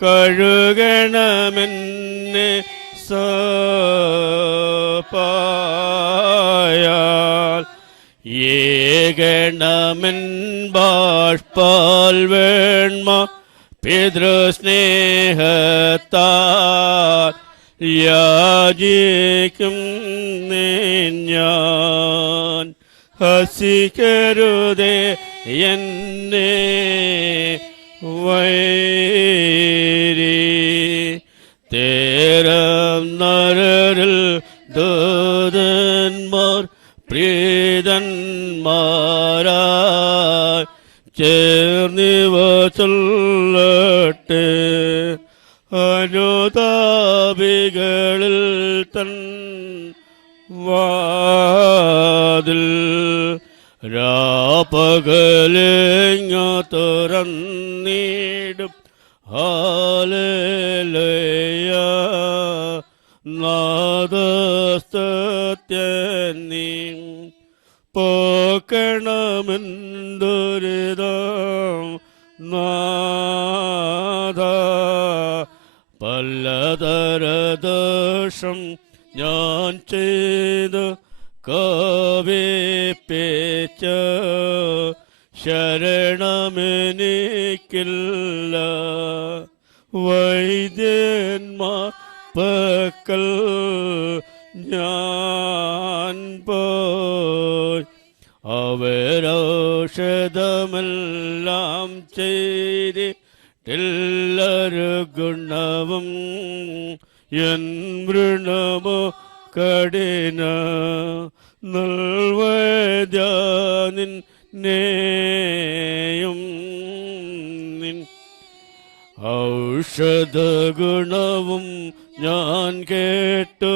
കഴുകണമെന്നെ സപായാൽ ഏകണമെൻ ബാഷ്പാൽ വേണ്മ പിതൃസ്നേഹത്താൽ യാചിക്കും ഞാൻ. ഹസിക്കരുതേ എന്നെ വൈരി തേരം നരരിൽ ദൂതന്മാർ പ്രീതന്മാരായി ചേർന്നിവ ചൊല്ലട്ടെ. അനുതാപികളിൽ തൻ വാതിൽ രാപകലിങ്ങ തുറന്നിടും. ഹല്ലേലൂയ നാദസ്തുത്യനീ പോക്കണമെന്തൊരിതം നാദ പലതരദോഷം ഞാൻ ചെയ്ത് കോപിപ്പിച്ച ശരണമെനിക്കില്ല. വൈദ്യന്മാർ പക്കൽ ഞാൻ പോയി അവരൗഷധമെല്ലാം ചെയ്തിട്ടില്ലൊരു ഗുണവും എൻ വൃണമോ കഠിന നൽവൈദ്യനിന്നേയും നിൻ ഔഷധ ഗുണവും ഞാൻ കേട്ടു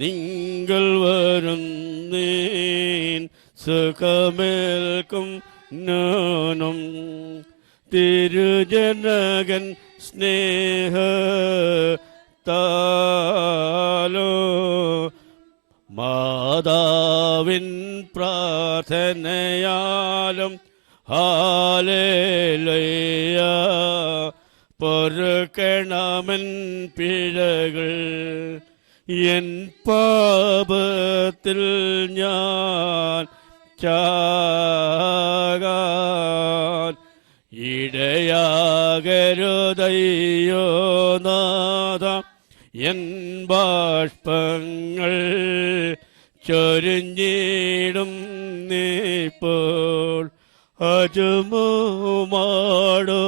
നിങ്ങൾ വരുന്നീൻ സുഖമേൽക്കും ഞാനും തിരുജനകൻ സ്നേഹ താലോ മാതാവിൻ പ്രാർത്ഥനയാലും ഹല്ലേലൂയ പൊറുക്കണമെൻ പിഴകൾ എൻ പാപത്തിൽ ഞാൻ ചാകാൻ ഇടയാകരുതയ്യോ നാഥ. എൻ ബാഷ്പങ്ങൾ ചൊരിഞ്ഞിടും നീപ്പോൾ അജുമാടോ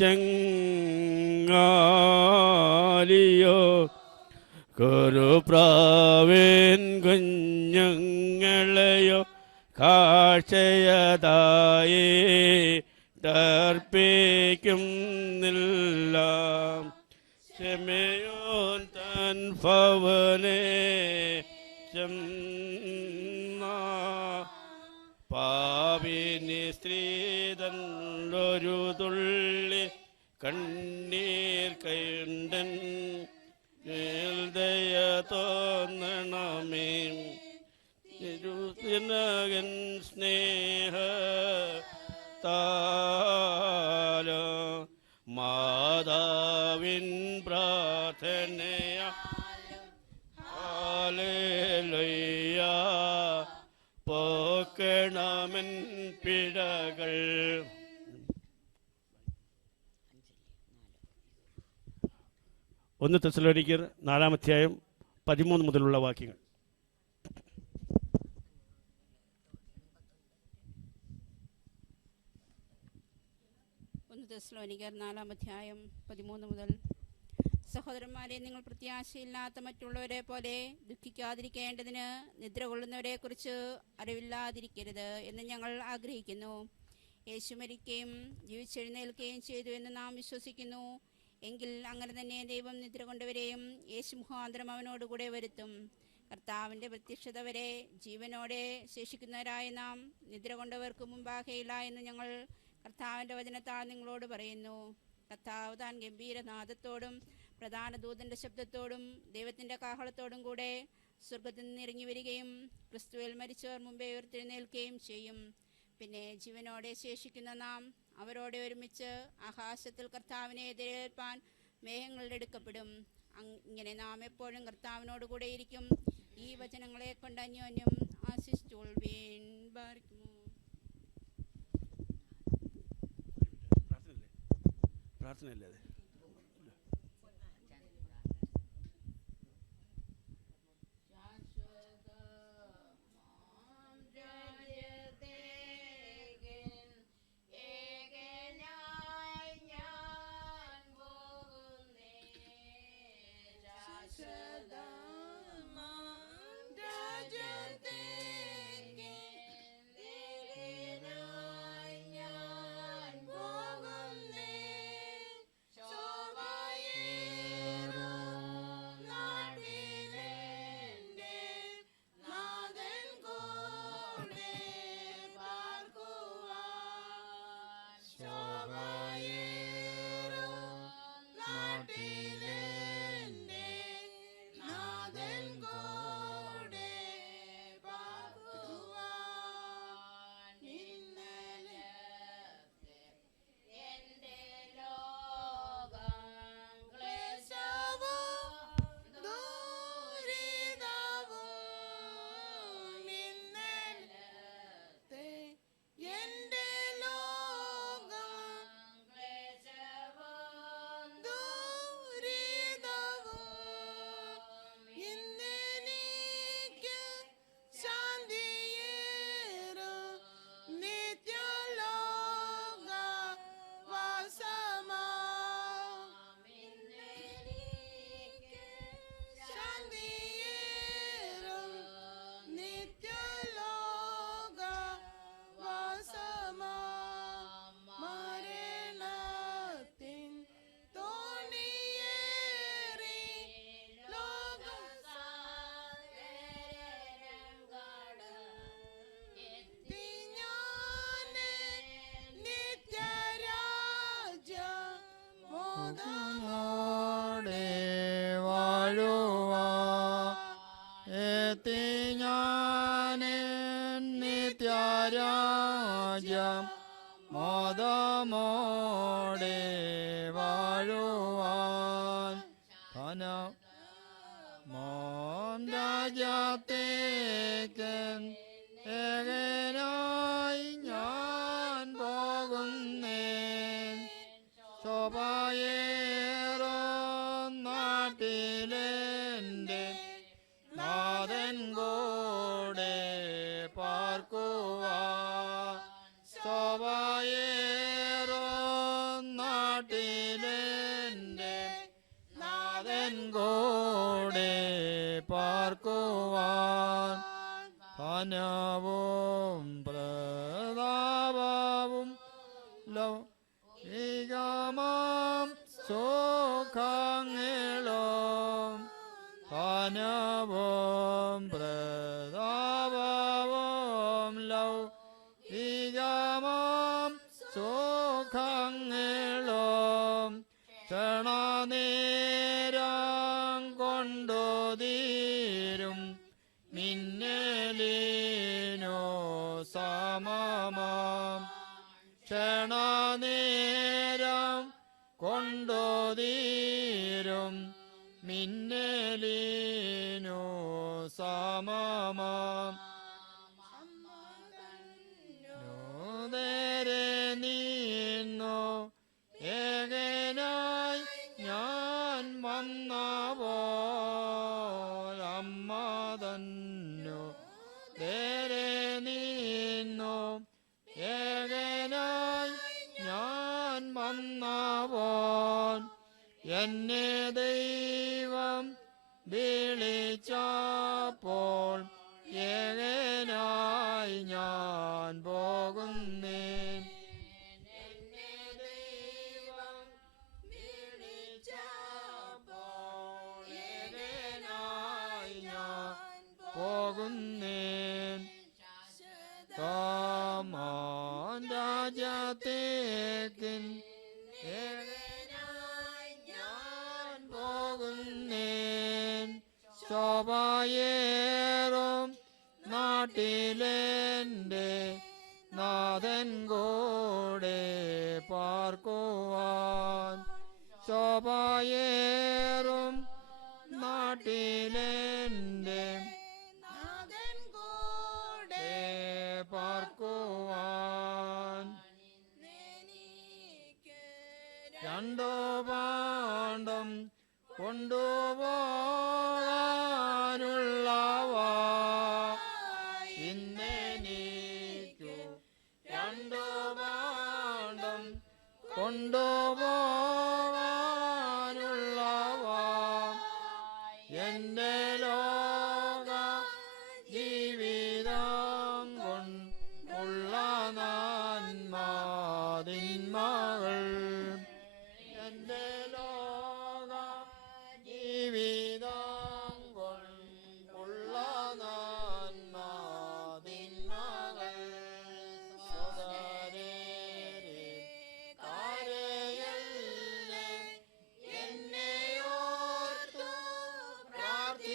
ചങ്ങാലിയോ കുറുപ്രാവേൻ കുഞ്ഞുങ്ങളെയോ കാഴ്ചയതായി ടർപ്പിക്കുന്നില്ല. ശമയോൻ തൻ ഭവനെ പാപിനി സ്ത്രീതൻ ഒരു തുള്ളി കണ്ണീർ കണ്ടൻ ദയ തോന്നണമേ. തിരുനകൻ സ്നേഹ താല മാതാവിൻ പ്രാർത്ഥനയ ഹല്ലേലൂയ പോക്കണമെൻ പിഴകൾ. 1 തെസ്സലോനിക്കർ 4-ാം അധ്യായം 13 മുതലുള്ള വാക്യങ്ങൾ. തെസ്സലോനിക്കർ 4-ാം അധ്യായം 13 മുതൽ. സഹോദരന്മാരെ, നിങ്ങൾ പ്രത്യാശയില്ലാത്ത മറ്റുള്ളവരെ പോലെ ദുഃഖിക്കാതിരിക്കേണ്ടതിന് നിദ്ര കൊള്ളുന്നവരെ കുറിച്ച് അറിവില്ലാതിരിക്കരുത് എന്ന് ഞങ്ങൾ ആഗ്രഹിക്കുന്നു. യേശു മരിക്കുകയും ജീവിച്ചെഴുന്നേൽക്കുകയും ചെയ്തു എന്ന് നാം വിശ്വസിക്കുന്നു. എങ്കിൽ അങ്ങനെ തന്നെ ദൈവം നിദ്ര കൊണ്ടവരെയും യേശു മുഖാന്തരം അവനോടുകൂടെ വരുത്തും. കർത്താവിൻ്റെ പ്രത്യക്ഷത വരെ ജീവനോടെ ശേഷിക്കുന്നവരായ നാം നിദ്ര കൊണ്ടവർക്ക് മുമ്പാകെയില്ല എന്ന് ഞങ്ങൾ കർത്താവിൻ്റെ വചനത്താൽ നിങ്ങളോട് പറയുന്നു. കർത്താവ് താൻ ഗംഭീരനാദത്തോടും പ്രധാന ദൂതൻ്റെ ശബ്ദത്തോടും ദൈവത്തിൻ്റെ കാഹളത്തോടും കൂടെ സ്വർഗത്തിൽ നിന്ന് ഇറങ്ങി വരികയും ക്രിസ്തുവിൽ മരിച്ചവർ മുമ്പേ ഉയർത്തെഴുന്നേൽക്കുകയും ചെയ്യും. പിന്നെ ജീവനോടെ ശേഷിക്കുന്ന നാം അവരോടെ ഒരുമിച്ച് ആകാശത്തിൽ കർത്താവിനെ എതിരേൽപ്പാൻ മേഘങ്ങളിൽ എടുക്കപ്പെടും. ഇങ്ങനെ നാം എപ്പോഴും കർത്താവിനോട് കൂടെ ഇരിക്കും. ഈ വചനങ്ങളെ കൊണ്ട് അന്യോന്യം ആശിച്ചുകൊള്ളുവീൻ. പ്രാർത്ഥനയല്ലേ അത്? നിത്യരാജ്യം മോദമോടെ വാഴുവാൻ രാജ്യത്തേക്ക് ഏകനായി ഞാൻ പോകുന്നേ. ശോഭയേറോ നാട്ടിലെൻ്റെ നാഥൻ കൂടെ പാർക്കുവാൻ. ശോഭയേറോ നാട്ടിലെൻ്റെ നാഥൻ കൂടെ പാർക്കുവാൻ. ധനവും പ്രതാപവും ലൗകികമാം സുഖങ്ങളും ധനവും പ്രതാപവും ലൗകികമാം സുഖങ്ങളും ക്ഷണനേരം കൊണ്ടു തീരും മിന്നലിനോ സമമാം. ക്ഷണനേരം കൊണ്ടു തീരും മിന്നലിനോ സമമാം. നേരെ നിന്നു ഏകനായി ഞാൻ വന്നപ്പോൾ അമ്മ തന്നു. നേരെ നിന്നു ഏകനായി ഞാൻ വന്നപ്പോൾ എന്നെ ദൈവം വിളിച്ചപ്പോൾ ഏകനായി ഞാൻ പോകുന്നേ. എന്നെ ദൈവം വിളിച്ചപ്പോൾ ഏകനായി ഞാൻ പോകുന്നേ. കാമാൻ രാജ്യത്തേക്ക് ഏകനായി ഞാൻ പോകുന്നേ. ശോഭയേറും നാട്ടിലെൻ്റെ നാഥൻ കൂടെ ശോഭയേറും നാട്ടിലെൻ്റെ നാഥൻ കൂടെ പാർക്കുവാൻ എനിക്ക് രണ്ടു പാണ്ഡം കൊണ്ടുപോകാനുള്ളവ ഇന്നെനിക്കു രണ്ടു പാണ്ഡം കൊണ്ടുപോകാനുള്ളവ എൻ്റെ ലോക ജീവിതം കൊണ്ടുള്ള നന്മതിന്മകൾ എൻ്റെ ലോക ജീവിതം കൊണ്ടുള്ള നന്മതിന്മകൾ സോദരരെ കരയല്ലേ എന്നെ ഓർത്തു പ്രാർത്ഥിക്കുവിൻ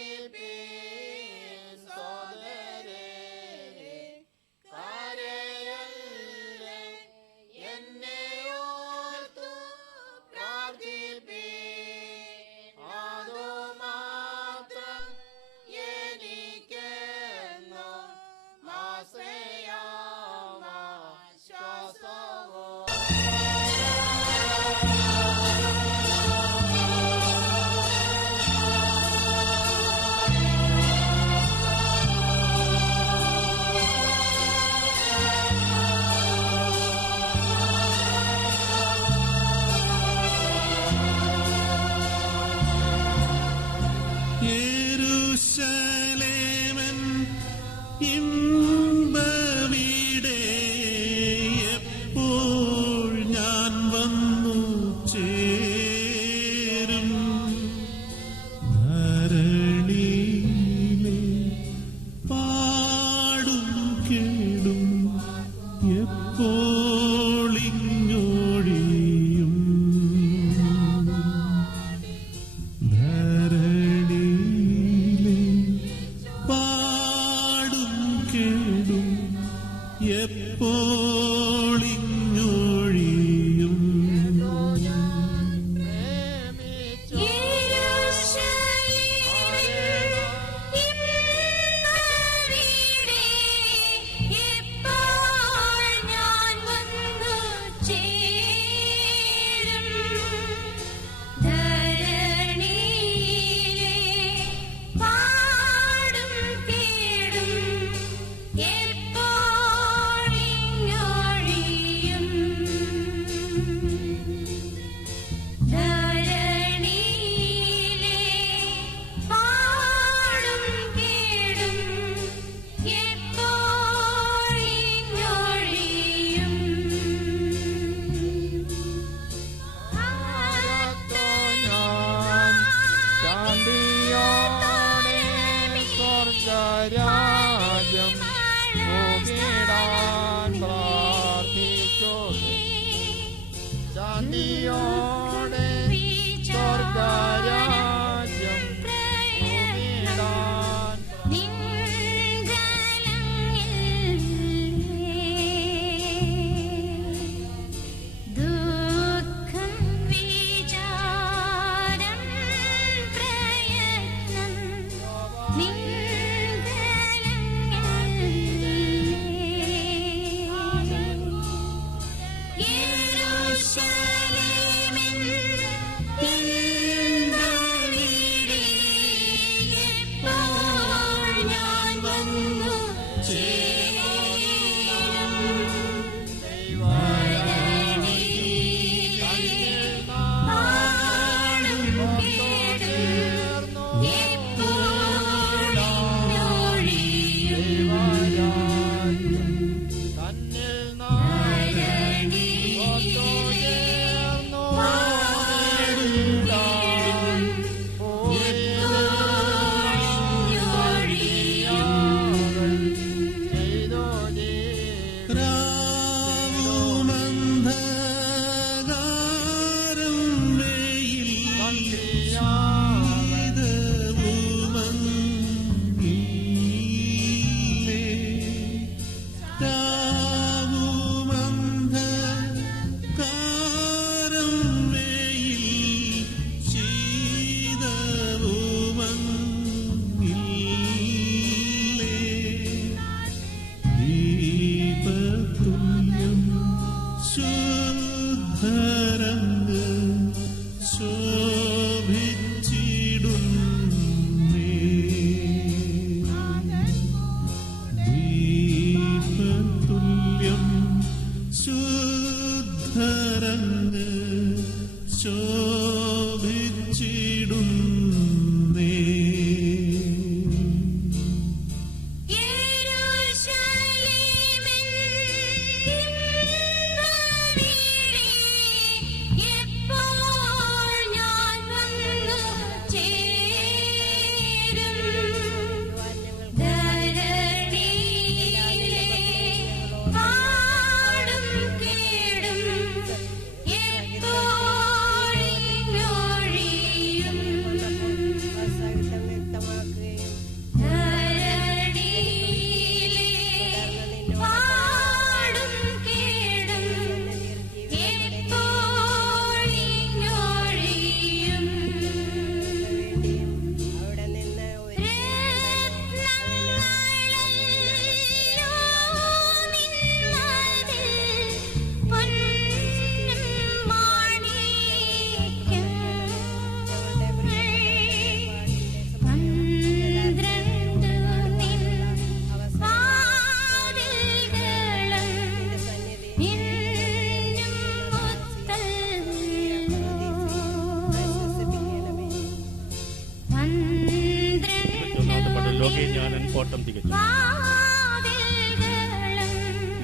ലോകേ ഞാനൻ ഓട്ടം തികച്ചു.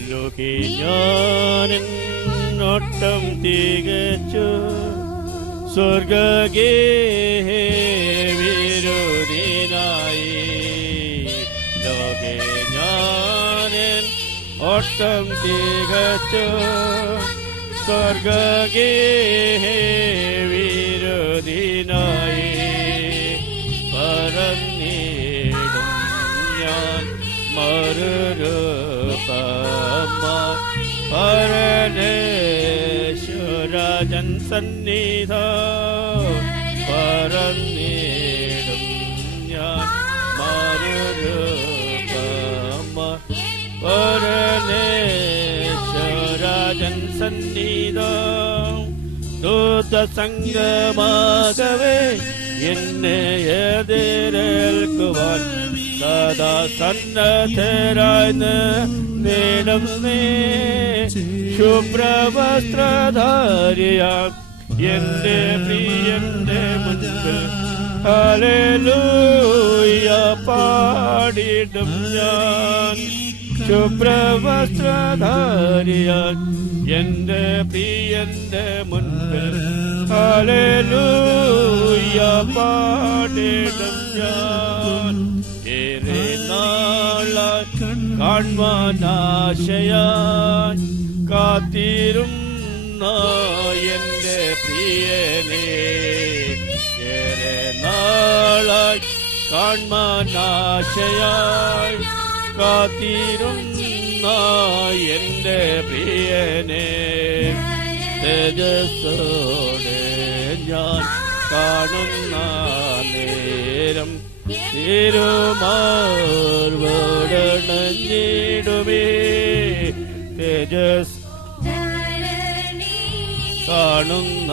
ലോകേ ഞാനൻ ഓട്ടം തികച്ചു. സ്വർഗേ വിരോധിനായി. ലോകേ ഞാനൻ ഓട്ടം തികച്ചു. സ്വർഗേ വിരോധിനായി. പറന്നിടും ഞാൻ മറുരൂപമായി. പരമേശ്വരൻ സന്നിധ പറന്നിടും ഞാൻ മറുരൂപമായി. പരമേശ്വരൻ സന്നിധ ദൂതസംഗമാകവേ എന്നെ എതിരേൽക്കുവാൻ സദാ സന്നദ്ധരായി നിടുന്നേ. ശുഭ്രവസ്ത്രധാരിയാം എന്റെ പ്രിയന്റെ മുൻപിൽ ഹല്ലേലൂയ പാടിടും ഞാൻ. ശുഭ്രവസ്ത്രധാരിയാം എന്റെ പ്രിയന്റെ മുൻപിൽ ഹല്ലേലൂയ പാടിടും ഞാൻ. ഏറെ നാളായി കാൺമാനാശയായി കാത്തിരുന്ന എന്റെ പ്രിയനെ. ഏറെ നാളായി കാൺമാനാശയായി കാത്തിരുന്ന എന്റെ പ്രിയനെ. തേജസ്സോടെ ഞാൻ കാണുന്ന നേരം തിരുമാർവോടണഞ്ഞിടുമേ. തേജസ് കാണുന്ന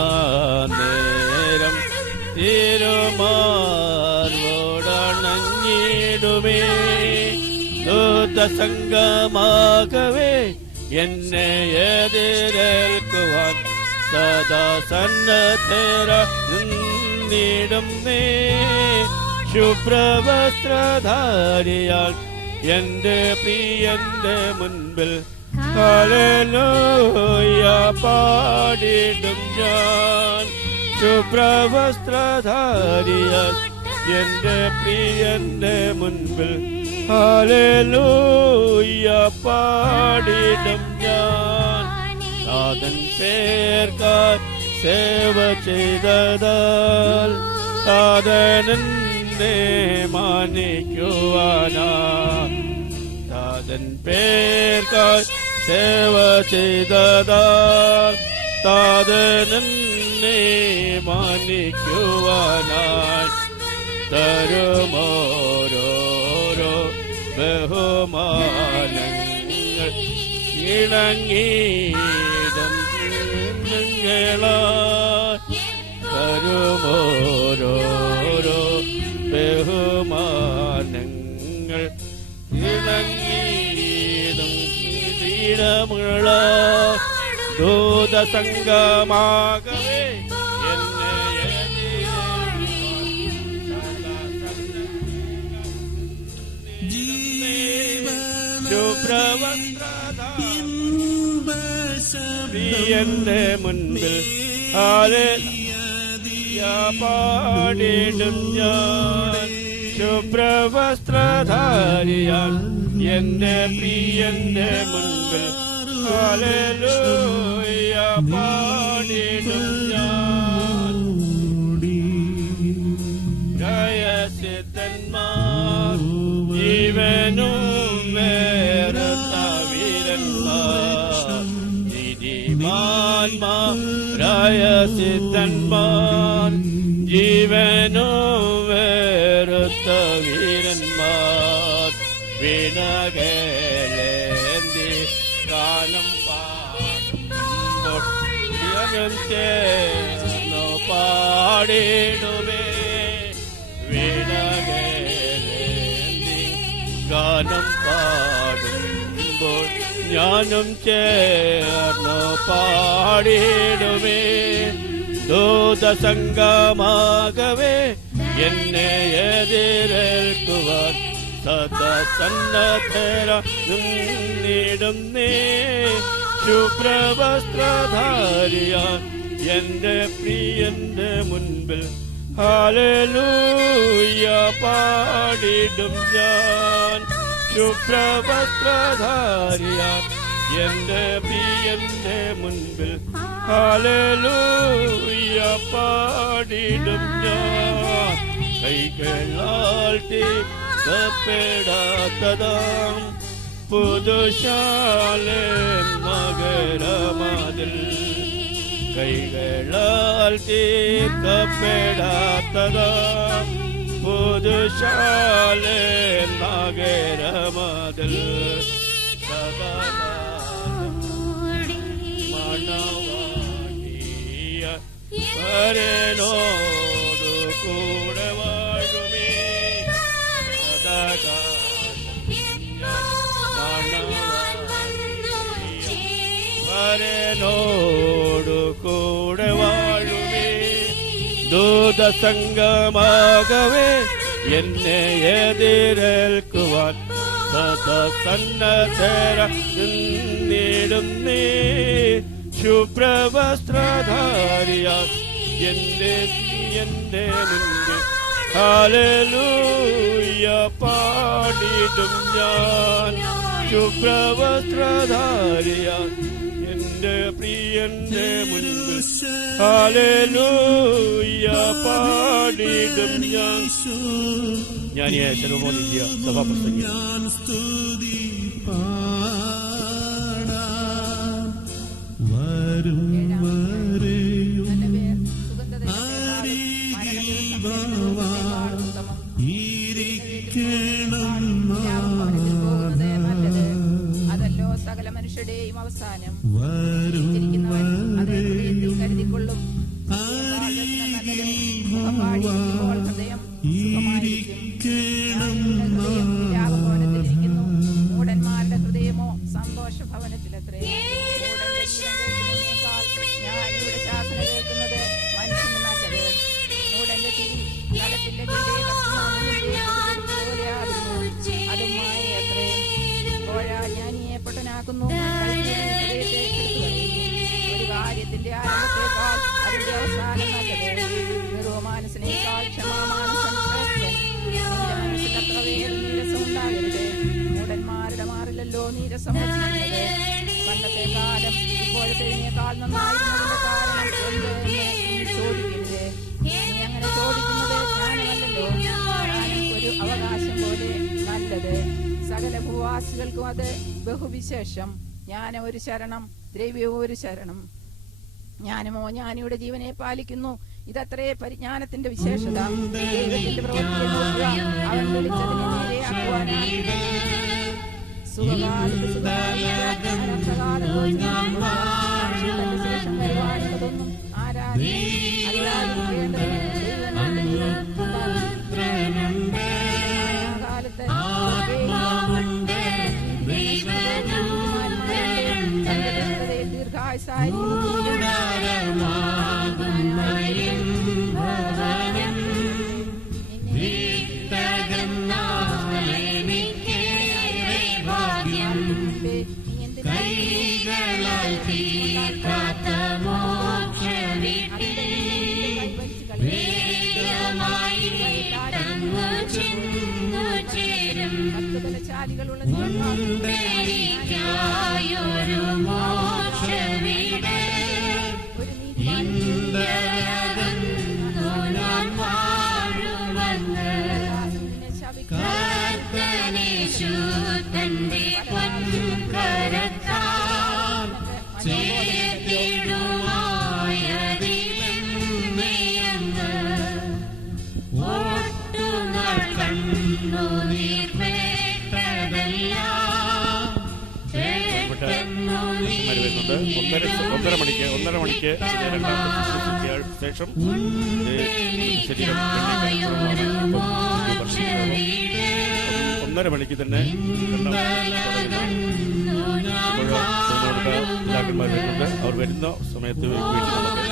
നേരം തിരുമാർവോടണഞ്ഞിടുമേ. ദൂതസംഗമാകവേ എന്നെ എതിരേൽക്കുവാൻ സദാ സന്നദ്ധരായി നിടുന്നേ. ശുഭ്രവസ്ത്രധാരിയാൽ എന്റെ പ്രിയന്റെ മുൻപിൽ ഹല്ലേലൂയ പാടിടും ഞാൻ. ശുഭ്രവസ്ത്രധാരിയാൽ എന്റെ പ്രിയന്റെ മുൻപിൽ ഹല്ലേലൂയ പാടിടും ഞാൻ. നാഥൻ പേർക്കായി സേവ ചെയ്തതാൽ താതനെന്നെ മാനിക്കുവാനാ. താതൻ പേർക്കായി സേവ ചെയ്തതാൽ താതനെന്നെ മാനിക്കുവാനായി. തരുമോരോരോ ബഹുമാനങ്ങൾ ഇണങ്ങിയിടും നിങ്ങളായി. തരുമോരോരോ ബഹുമാനങ്ങൾ ഇണങ്ങിയിടും തീരമുകളായി. ദൂതസംഗമാകവേ എന്നെ പ്രിയന്റെ മുൻപിൽ ഹല്ലേലൂയ പാടിടും ഞാൻ. ശുഭ്രവസ്ത്രധാരിയാൽ എന്റെ പ്രിയന്റെ മുൻപിൽ ഹല്ലേലൂയ പാടിടും ഞാൻ. ജയസിദ്ധന്മാർ ജീവനും വേറുത്ത വീരന്മാർ നീതിമാന്മാരായ സിദ്ധന്മാർ ജീവനും വേറുത്ത വീരന്മാർ വീണകേലേന്തി ഗാനം പാടുമ്പോൾ ജനം ചേർന്നു പാടിടുമേ. വീണകേലേന്തി ഗാനം പാടുമ്പോൾ ഞാനും ചേർന്നു പാടിടുമേ. ദൂതസംഗമാകവേ എന്നെ എതിരേൽക്കുവാൻ സദസന്നദ്ധര നിന്നിടുന്നേ ശുഭ്രവസ്ത്രധാരിയാൻ എന്റെ പ്രിയന്റെ മുൻപിൽ ഹല്ലേലൂയ പാടിടും ഞാൻ. ശുഭ്രവസ്ത്രധാരിയാൻ എന്റെ പ്രിയന്റെ മുൻപിൽ ഹല്ലേലൂയ പാടിടും ഞാൻ. കൈകളാൽ തീർക്കപ്പെടാത്തതാം പുതുശാലെ നഗരമതിൽ, കൈകളാൽ തീർക്കപ്പെടാത്തതാം പുതുശാലെ നഗരമതിൽ മണവാട്ടിയ വരനോടു കൂടെ വാഴുമേ വരനോടു കൂടെ വാഴുമേ. ദൂതസംഗമാകവേ എന്നെ എതിരേൽക്കുവാൻ സദസന്നദ്ധര നിന്നിടുന്നേ ശുഭ്രവസ്ത്രധാരിയാൻ എന്റെ മുൻപിൽ ഹല്ലേലൂയ പാടിടും ഞാൻ. ശുഭ്രവസ്ത്രധാരിയാൻ എന്റെ പ്രിയന്റെ മുൻപിൽ ഹല്ലേലൂയ പാടിടും ഞാൻ. ജ്ഞാനിയായ ശലോമോനിന്റെ സഭാപ്രസംഗി. അതല്ലോ സകല മനുഷ്യരുടെയും അവസാനം. കരുതിക്കൊള്ളും ഹൃദയം ഭവനത്തിലിരിക്കുന്നു. മൂടന്മാരുടെ ഹൃദയമോ സന്തോഷഭവനത്തിലത്രേ. ജ്ഞാനിയുടെ ശാസന കേൾക്കുന്നത് മനുഷ്യന് നല്ലത്. മൂടന്റെ തിരി നലത്തിന്റെ അതും മായയത്രേ. ജ്ഞാനിയെ പൊട്ടനാക്കുന്നു, ഒരു കാര്യത്തിന്റെ ആരംഭത്തേക്കാൾ അതിന്റെ അവസാനം നല്ലത്. നിർവമാനസിനേക്കാൾ ക്ഷമാമാനസൻ ശ്രേഷ്ഠൻ. മനസ്സിലത്ര വേറെ നീരസം ഉണ്ടാകരുത്. മൂടന്മാരുടെ മാറിലല്ലോ നീരസം വച്ചിരുന്നത്. പണ്ടത്തെ കാലം ഇപ്പോഴത്തേക്കാൾ നന്നായിരുന്നതിന്റെ കാരണം എന്തെന്ന് ചോദിക്കരുത്. നീ അങ്ങനെ ചോദിക്കുന്നത് ജ്ഞാനമല്ലല്ലോ. ഒരു അവകാശം പോലെ നല്ലത്. സകല ഭൂവാസികൾക്കും അത് ബഹുവിശേഷം. ജ്ഞാനം ഒരു ശരണം, ദ്രവ്യവും ഒരു ശരണം. ജ്ഞാനമോ ജ്ഞാനിയുടെ ജീവനെ പാലിക്കുന്നു. ഇതത്രേ പരിജ്ഞാനത്തിന്റെ വിശേഷത. ദൈവത്തിന്റെ പ്രവൃത്തിയെ നോക്കുക, അവൻ വിളിച്ചതിനെ നേരെയാക്കുവാനായി. ശേഷം വരുവാനുള്ളതൊന്നും കാലത്ത് ദീർഘായുസായി ശാലികളുള്ള ഒന്നര മണിക്ക് ശേഷം ശരീരം 1:30 മണിക്ക് തന്നെ പിതാക്കന്മാർ വരുന്നുണ്ട്. അവർ വരുന്ന സമയത്ത് വീട്ടിൽ നമുക്ക്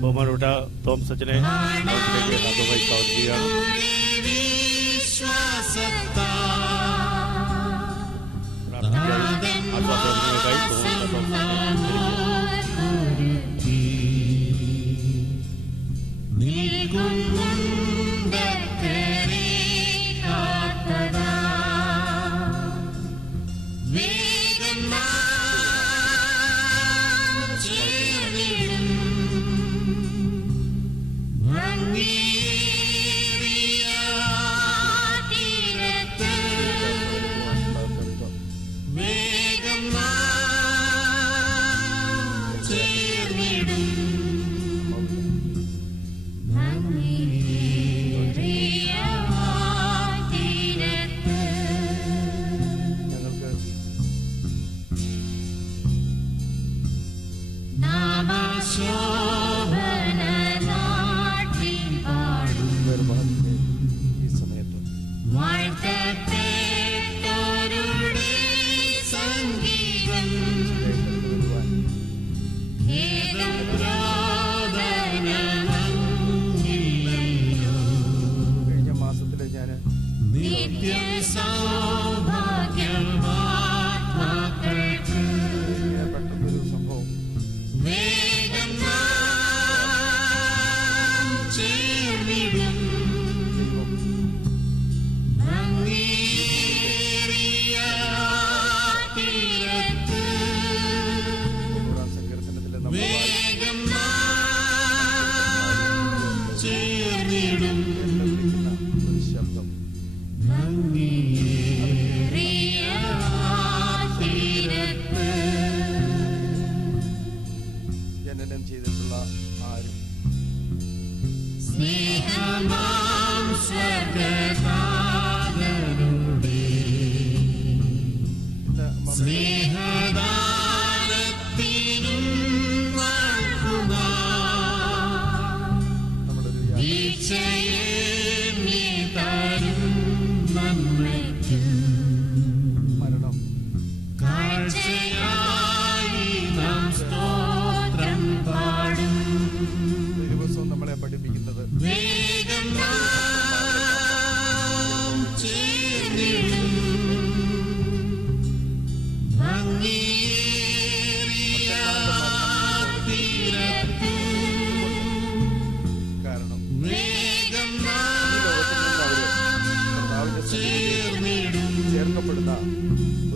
ബഹുമാനപ്പെട്ട തോമസ് അച്ഛനെ അതിലേക്ക് ആദ്യമായി സ്വാഗതം ചെയ്യുകയാണ്. ആശ്വാസങ്ങൾക്കായി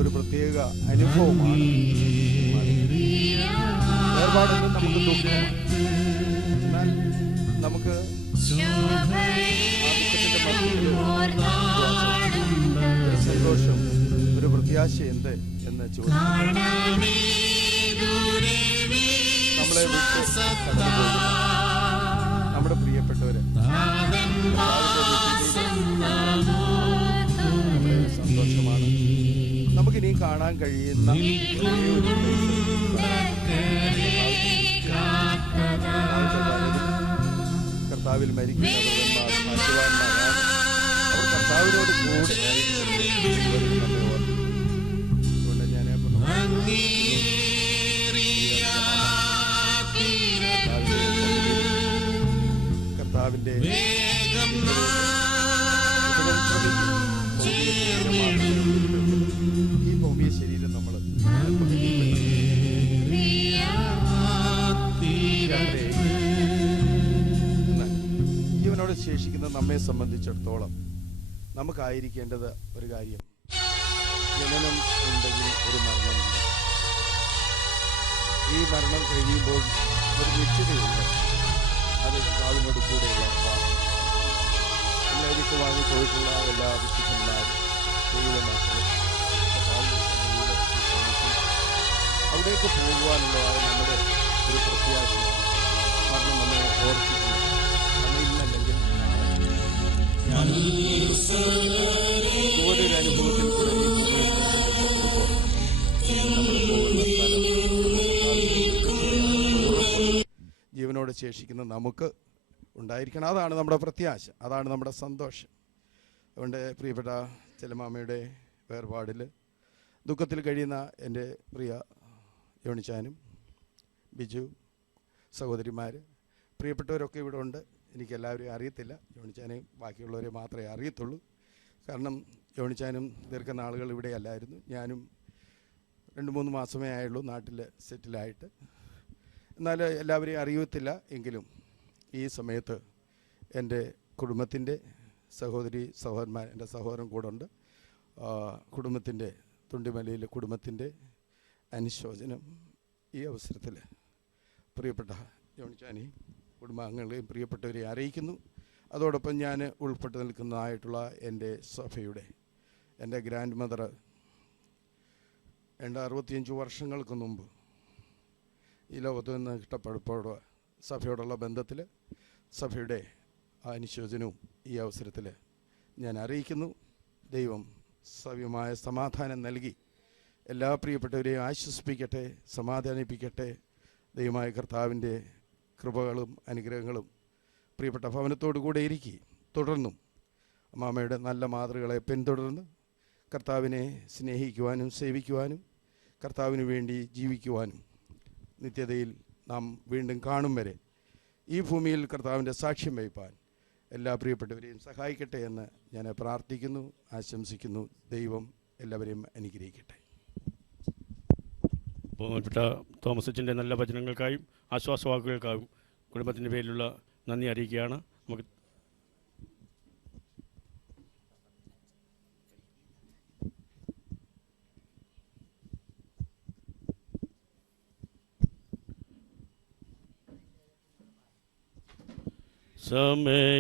ഒരു പ്രത്യേക അനുഭവമാണ്. വേർപാടുകൾ നമുക്ക് ദുഃഖമാണ്, എന്നാൽ നമുക്ക് സന്തോഷം, ഒരു പ്രത്യാശ എന്ത് എന്ന് ചോദിച്ചു നമ്മളെ നമ്മുടെ പ്രിയപ്പെട്ടവര് സന്തോഷമാണ്. നമുക്കിനി കാണാൻ കഴിയുന്ന കർത്താവിൽ മരിക്കുന്നവർ ഭാഗ്യവാന്മാരാണ്. അവർ കർത്താവിനോട് കൂടി അതുകൊണ്ട് ഞാൻ കർത്താവിന്റെ ഈ ഭൗമിക ശരീരം നമ്മൾ ശേഷിക്കുന്ന നമ്മെ സംബന്ധിച്ചിടത്തോളം നമുക്കായിരിക്കേണ്ടത് ഒരു കാര്യം, ജനനം ഉണ്ടെങ്കിൽ ഒരു മരണമുണ്ട്. ഈ മരണം കഴിയുമ്പോൾ ഒരു നിശ്ചിതയുണ്ട്, അത് കർത്താവിനോട് കൂടെയുള്ള വാസം. നമ്മളെ വിട്ടു വാങ്ങി പോയിട്ടുള്ള എല്ലാ വിശുദ്ധന്മാരും ദൈവമക്കളും കർത്താവിന്റെ സന്നിധിയിൽ വിശ്രമിക്കും. അവിടേക്ക് പോകുവാനുള്ളതായ നമ്മുടെ ഒരു പ്രത്യാശ മരണം നമ്മെ ഓർപ്പിക്കുന്നു. കാരണം ഇന്നല്ലെങ്കിൽ ഒരു അനുഭവത്തിൽ കൂടെ ജീവനോട് ശേഷിക്കുന്ന നമുക്ക് ഉണ്ടായിരിക്കണം. അതാണ് നമ്മുടെ പ്രത്യാശ, അതാണ് നമ്മുടെ സന്തോഷം. അതുകൊണ്ട് പ്രിയപ്പെട്ട ചെലമാമയുടെ വേർപാടിൽ ദുഃഖത്തിൽ കഴിയുന്ന എൻ്റെ പ്രിയ യോണിച്ചാനും ബിജു സഹോദരിമാർ, പ്രിയപ്പെട്ടവരൊക്കെ ഇവിടെ ഉണ്ട്. എനിക്കെല്ലാവരെയും അറിയത്തില്ല, യോണിച്ചാനെയും ബാക്കിയുള്ളവരെ മാത്രമേ അറിയത്തുള്ളൂ. കാരണം യോണിച്ചാനും ദീർഘനാളുകൾ ഇവിടെ അല്ലായിരുന്നു. ഞാനും 2-3 മാസമേ ആയുള്ളൂ നാട്ടിൽ സെറ്റിലായിട്ട്. എന്നാൽ എല്ലാവരെയും അറിയത്തില്ല. എങ്കിലും ഈ സമയത്ത് എൻ്റെ കുടുംബത്തിൻ്റെ സഹോദരന്മാർ, എൻ്റെ സഹോദരൻ കൂടെ ഉണ്ട്. കുടുംബത്തിൻ്റെ തുണ്ടിമലയിലെ കുടുംബത്തിൻ്റെ അനുശോചനം ഈ അവസരത്തിൽ പ്രിയപ്പെട്ട യോണിച്ചാനെയും കുടുംബാംഗങ്ങളെയും പ്രിയപ്പെട്ടവരെ അറിയിക്കുന്നു. അതോടൊപ്പം ഞാൻ ഉൾപ്പെട്ട് നിൽക്കുന്നതായിട്ടുള്ള എൻ്റെ സഭയുടെ, എൻ്റെ ഗ്രാൻഡ് മദർ 65 വർഷങ്ങൾക്ക് മുമ്പ് ഈ ലോകത്തു നിന്ന് ഇഷ്ടപ്പെടുമ്പോൾ സഭയോടുള്ള ബന്ധത്തിൽ സഭയുടെ അനുശോചനവും ഈ അവസരത്തിൽ ഞാൻ അറിയിക്കുന്നു. ദൈവം സവ്യമായ സമാധാനം നൽകി എല്ലാ പ്രിയപ്പെട്ടവരെയും ആശ്വസിപ്പിക്കട്ടെ, സമാധാനിപ്പിക്കട്ടെ. ദൈവമായ കർത്താവിൻ്റെ കൃപകളും അനുഗ്രഹങ്ങളും പ്രിയപ്പെട്ട ഭവനത്തോടു കൂടെ ഇരിക്കി. തുടർന്നും അമ്മാമ്മയുടെ നല്ല മാതൃകളെ പിന്തുടർന്ന് കർത്താവിനെ സ്നേഹിക്കുവാനും സേവിക്കുവാനും കർത്താവിന് വേണ്ടി ജീവിക്കുവാനും നിത്യതയിൽ നാം വീണ്ടും കാണും വരെ ഈ ഭൂമിയിൽ കർത്താവിൻ്റെ സാക്ഷ്യം വഹിപ്പാൻ എല്ലാ പ്രിയപ്പെട്ടവരെയും സഹായിക്കട്ടെ എന്ന് ഞാൻ പ്രാർത്ഥിക്കുന്നു, ആശംസിക്കുന്നു. ദൈവം എല്ലാവരെയും അനുഗ്രഹിക്കട്ടെ. ബഹുമാനപ്പെട്ട തോമസ് അച്ഛൻ്റെ നല്ല വചനങ്ങൾക്കായും ആശ്വാസവാക്കുകൾക്കായും കുടുംബത്തിൻ്റെ പേരിലുള്ള നന്ദി അറിയിക്കുകയാണ്. നമുക്ക്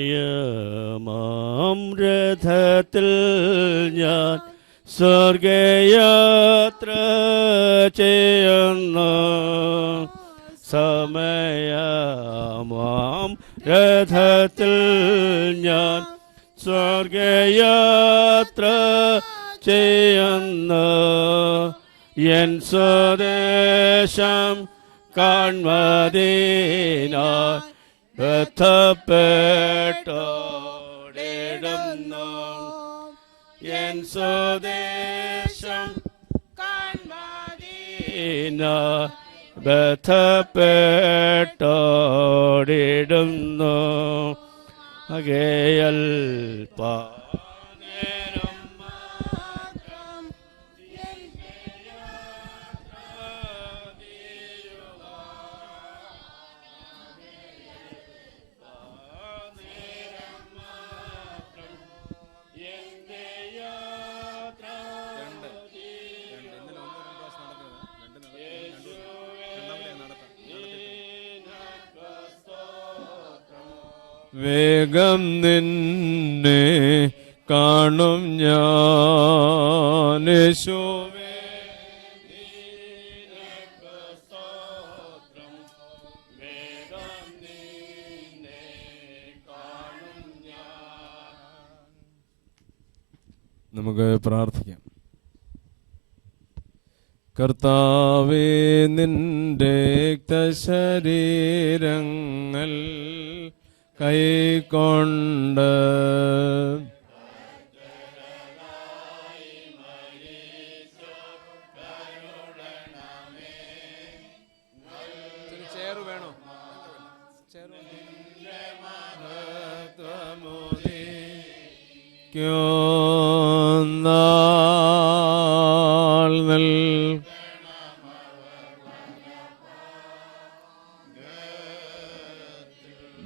സമയമാം രഥത്തിൽ ഞാൻ സ്വർഗയാത്ര ചെയ്യുന്നു. സമയമാം രഥത്തിൽ ഞാൻ സ്വർഗയാത്ര ചെയ്യുന്നു. എൻ സ്വദേശം കാൺമതിനായി ബന്ധപ്പെട്ടോടിടുന്നു. എൻ സ്വദേശം കാൺമതിനായി ബന്ധപ്പെട്ടോടിടുന്നു. അകേയൽ വേഗം നിന്നെ കാണും ഞാൻ യേശുവേ, നിനക്ക് സ്തോത്രം. വേഗം നിന്നെ കാണും ഞാൻ. നമുക്ക് പ്രാർത്ഥിക്കാം. കർത്താവേ, നിന്റെ ശരീരങ്ങൾ കൈക്കൊണ്ട്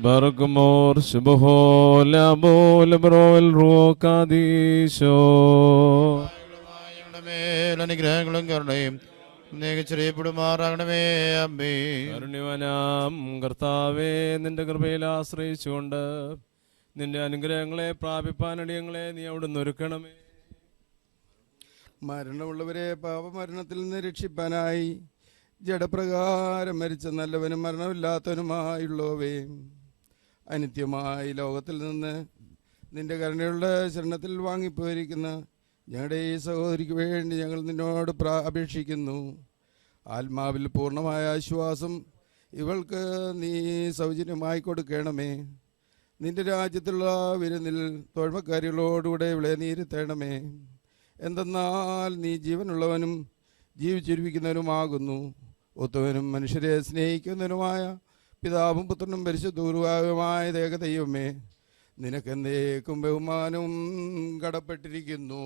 Barkamor Shubahola Bola Broil Rokadisho അനുഗ്രഹങ്ങളും കരുണയും ചെറിയപ്പെടുമാറാകണമേ. അമ്മേ. കരുണ്യവനാം കർത്താവേ, നിന്റെ കൃപയിൽ ആശ്രയിച്ചുകൊണ്ട് നിന്റെ അനുഗ്രഹങ്ങളെ പ്രാപിപ്പാനടിയങ്ങളെ നീ അവിടുന്ന് ഒരുക്കണമേ. മരണമുള്ളവരെ പാപമരണത്തിൽ നിന്ന് രക്ഷിപ്പാനായി ജഡപ്രകാരം മരിച്ച നല്ലവനും മരണമില്ലാത്തവനുമായുള്ളവേ, അനിത്യമായി ലോകത്തിൽ നിന്ന് നിന്റെ കരുണയുള്ള ശരണത്തിൽ വാങ്ങിപ്പോയിരിക്കുന്ന ഞങ്ങളുടെ ഈ സഹോദരിക്ക് വേണ്ടി ഞങ്ങൾ നിന്നോട് അപേക്ഷിക്കുന്നു. ആത്മാവിൽ പൂർണ്ണമായ ആശ്വാസം ഇവൾക്ക് നീ സൗജന്യമായി കൊടുക്കണമേ. നിന്റെ രാജ്യത്തുള്ള വിരുന്നിൽ തോഴ്മക്കാരികളോടുകൂടെ ഇവളെ നീരുത്തേണമേ. എന്തെന്നാൽ നീ ജീവനുള്ളവനും ജീവിച്ചിരിക്കുന്നവനുമാകുന്നു. ഒത്തവനും മനുഷ്യരെ സ്നേഹിക്കുന്നവനുമായ പിതാവും പുത്രനും പരിശുദ്ധമായ ഏകദൈവമേ, നിനക്കെന്തേക്കും ബഹുമാനവും കടപ്പെട്ടിരിക്കുന്നു.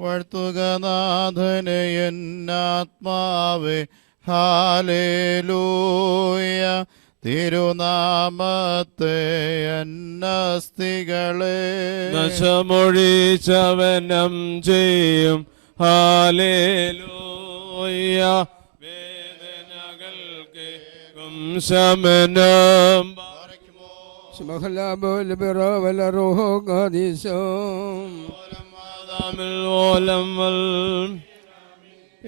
വാഴ്ത്തുക നാഥനെ എന്നാത്മാവേ, ഹാലേലൂയ. തിരുനാമത്തെ അന്നസ്തികളെ നശമൊഴിച്ചവനം ചെയ്യും. ഹാലേലൂയ. വേദനകൾക്ക് ശമനം.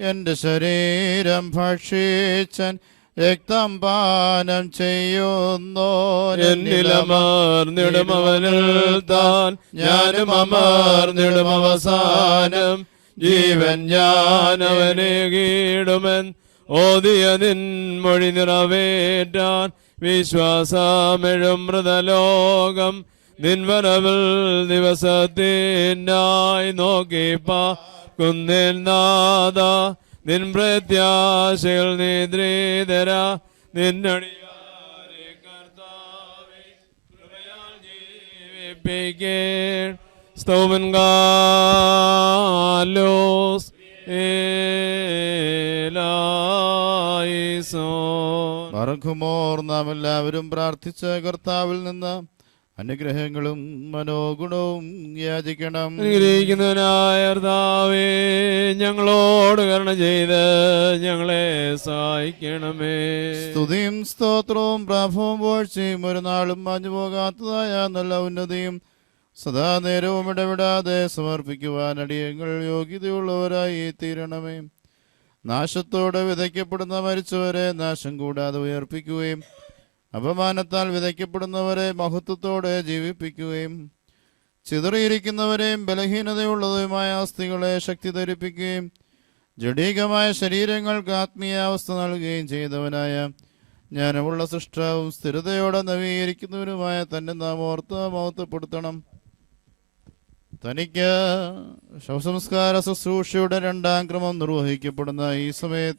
എന്റെ ശരീരം ഭക്ഷിച്ചൻ രക്തം പാനം ചെയ്യുന്നു. എന്നിലമർന്നിടുമവനിൽ താൻ ഞാനും അമർന്നിടും. അവസാനം ജീവൻ ഞാനവനെ കീടുമൻ. ഓതിയ നിൻമൊഴി നിറവേറ്റാൻ വിശ്വാസമെഴും മൃതലോകം. നിൻവരവിൽ ദിവസത്തിനായി നോക്കിപ്പാ കുന്നിൻ നാദ. നിൻ പ്രത്യാശയിൽ നിദ്രിതര നിന്നടിയാരെ കർത്താവേ, കൃപയാൽ ജീവിപ്പിക്കേൺ. സ്തോമൻ ഗാലോസ് മറക്കുമോർ നാം എല്ലാവരും പ്രാർത്ഥിച്ച കർത്താവിൽ നിന്ന് അനുഗ്രഹങ്ങളും മനോഗുണവും യാചിക്കണം. അനുഗ്രഹിക്കുന്നവനായ കർത്താവേ, ഞങ്ങളോട് കരുണ ചെയ്ത് ഞങ്ങളെ സഹായിക്കണമേ. സ്തുതിയും സ്തോത്രവും പ്രാഭവും വാഴ്ചയും ഒരു നാളും മാഞ്ഞു പോകാത്തതായ നല്ല ഉന്നതിയും സദാ നേരവും ഇടവിടാതെ സമർപ്പിക്കുവാൻ അടിയങ്ങൾ യോഗ്യതയുള്ളവരായി തീരണമേ. നാശത്തോടെ വിതയ്ക്കപ്പെടുന്ന മരിച്ചവരെ നാശം കൂടാതെ ഉയർപ്പിക്കുകയും അപമാനത്താൽ വിതയ്ക്കപ്പെടുന്നവരെ മഹത്വത്തോടെ ജീവിപ്പിക്കുകയും ചിതറിയിരിക്കുന്നവരെയും ബലഹീനതയുള്ളതുമായ അസ്ഥികളെ ശക്തി ധരിപ്പിക്കുകയും ജഡീകമായ ശരീരങ്ങൾക്ക് ആത്മീയാവസ്ഥ നൽകുകയും ചെയ്തവനായ ജ്ഞാനമുള്ള സൃഷ്ടാവും സ്ഥിരതയോടെ നവീകരിക്കുന്നവരുമായ തന്നെ നാം ഓർത്ത് മഹത്വപ്പെടുത്തണം. തനിക്ക് ശവസംസ്കാര ശുശ്രൂഷയുടെ 2ാം ക്രമം നിർവഹിക്കപ്പെടുന്ന ഈ സമയത്ത്